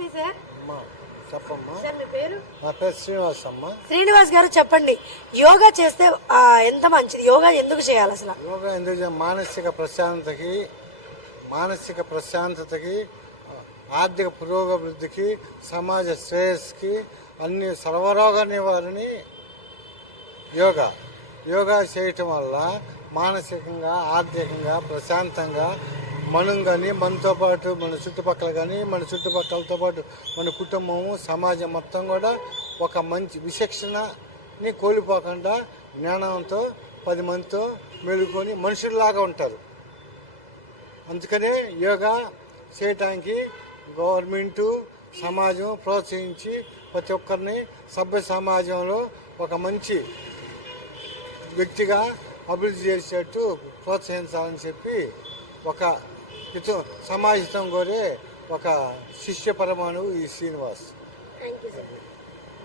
Happy sir. చెప్పమ్మా. Sir మీ పేరు? నా పేరు శ్రీనివాస్ అమ్మ. శ్రీనివాస్ గారు చెప్పండి, యోగా చేస్తే ఎంత మంచిది? యోగా ఎందుకు చేయాలి అసలు? యోగా ఎందుకు? మానసిక ప్రశాంతతకి, ఆర్థిక పురోగభివృద్ధికి, సమాజ శ్రేయస్కి, అన్ని సర్వరోగ నివారణి యోగా చేయటం వల్ల మానసికంగా, ఆర్థికంగా, ప్రశాంతంగా మనం కానీ, మనతో పాటు మన చుట్టుపక్కల కానీ, మన చుట్టుపక్కలతో పాటు మన కుటుంబము, సమాజం మొత్తం కూడా ఒక మంచి విచక్షణని కోల్పోకుండా జ్ఞానంతో 10 మందితో మెలుకొని మనుషుల్లాగా ఉంటారు. అందుకనే యోగా చేయటానికి గవర్నమెంటు, సమాజం ప్రోత్సహించి ప్రతి ఒక్కరిని సభ్య సమాజంలో ఒక మంచి వ్యక్తిగా అభివృద్ధి చేసేట్టు ప్రోత్సహించాలని చెప్పి ఒక సమాజం కోరే ఒక శిష్య పరమాణువు ఈ శ్రీనివాస్.